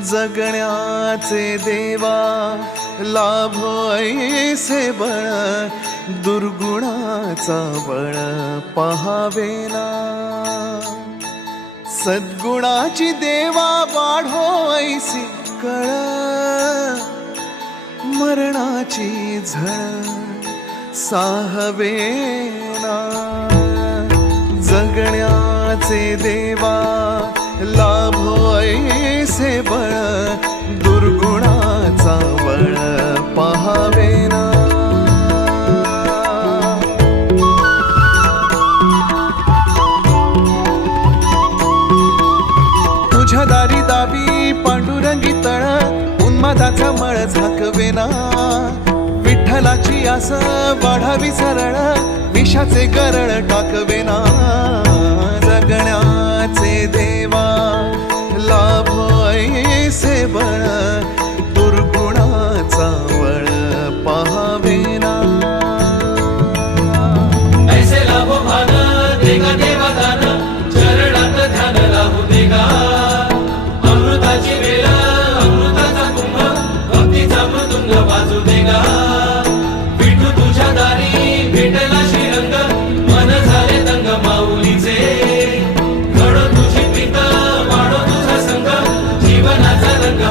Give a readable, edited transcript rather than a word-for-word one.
जगण्याचे देवा लाभो ऐसे बळ, दुर्गुणाचा बळ पहावेना। सद्गुणाची देवा वाढो ऐसी कळ, मरणाची झळ साहवेना। जगण्याचे देवा लाभो ऐसे बळ, दुर्गुणाचा बळ पहावेना। तुझ्या दारी दावी पांडुरंगी तळ, उन्मादाचा मळ झाकवेना। विठ्ठलाची आस वाढावी सरळ, विषाचे गरळ टाकवेना। जगण्याचे देवा लाभो ऐसे बळ, दुर्गुणाचा बळ पहावेना। ऐसे लाभो भान देगा देवा दान, चरणात ध्यान लाभू देगा। अमृताची वेळ अमृताचा कुंभ, भक्तीचा मृदुंग वाजू देगा। विठू तुझ्या दारी भेटला श्रीरंग, मन झाले दंग माऊलीचे। घडो तुझी प्रीत वाढो तुझा संग, जीवनाचा रंग